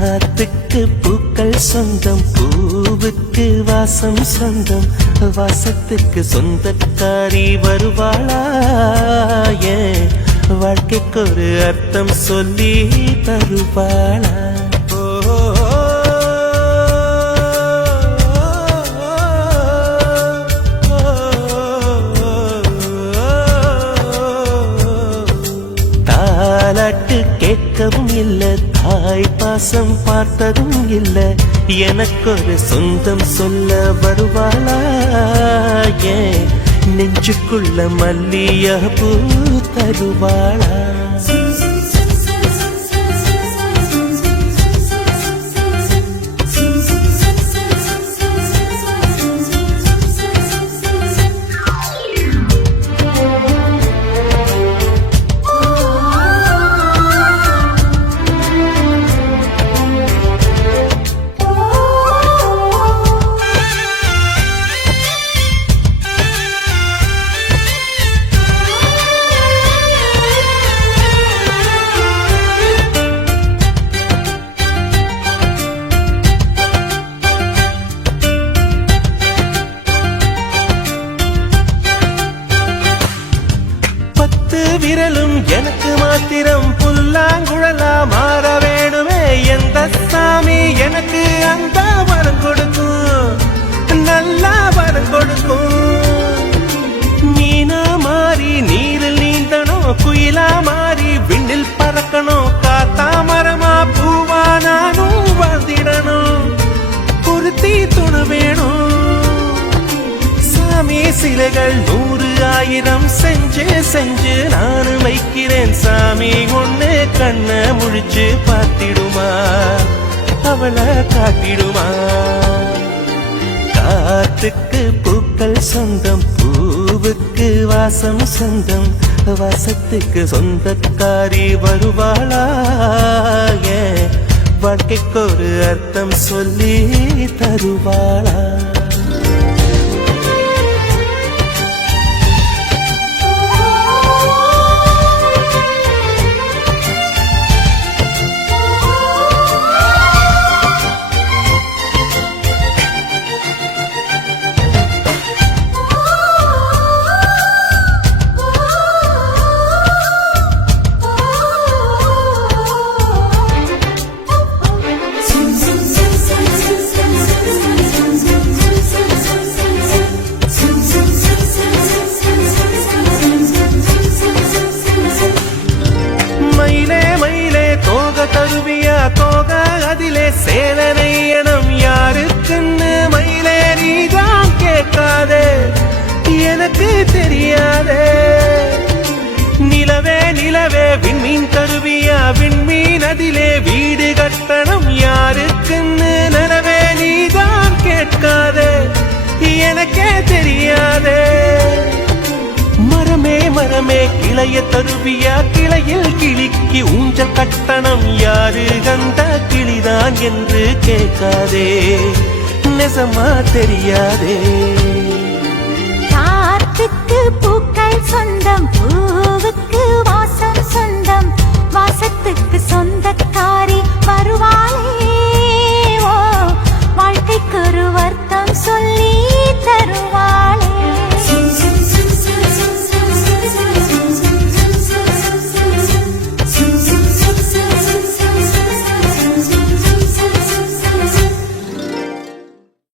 காத்துக்கு பூக்கள் சொந்தம் பூவுக்கு வாசம் சொந்தம். வாசத்துக்கு சொந்தக்காரி வருவாளா வாழ்க்கைக்கு ஒரு அர்த்தம் சொல்லி தருவாளா? தாலாட்டு கேட்கவும் இல்லை தாய் பாசம் பார்த்ததும் இல்ல. எனக்கொரு சொந்தம் சொல்ல வருவாளா? ஏன்? நெஞ்சுக்குள்ள மல்லிய பூ தருவாளா? திரளும் எனக்கு மாத்திரம் புல்லாங்குழலா மாற வேணுமே. எந்த சாமி எனக்கு அந்த வரம் கொடுக்கும்? நல்லா வரம் கொடுக்கும். மீனா மாறி நீரில் நீந்தணும் குயிலா மாறி விண்ணில் பறக்கணும் காத்தா மரமா பூவா நானும் வாழ்ந்திடணும் குருத்தி துணு வேணும். சாமி சிலைகள் நூ ஆயிரம் செஞ்சு செஞ்சு நானு வைக்கிறேன் சாமி. ஒண்ணு கண்ண முழிச்சு பார்த்திடுமா? அவளை காட்டிடுமா? காத்துக்கு பூக்கள் சொந்தம் பூவுக்கு வாசம் சொந்தம். வாசத்துக்கு சொந்தக்காரி வருவாளா? வாழ்க்கைக்கு ஒரு அர்த்தம் சொல்லி தருவாளா? விண்மீன் தருவியா விண்மீன் அதிலே வீடு கட்டணம் யாருக்குன்னு நனவே நீதான் கேட்காதே. எனக்கே தெரியாதே. மரமே மரமே கிளைய தருவியா கிளையில் கிளிக்கு ஊஞ்சல் கட்டணம் யாரு கண்ட கிளிதான் என்று கேட்காதே. நெசமா தெரியாதே. காத்துக்கு பூக்கள் சொந்தம் பூவுக்கு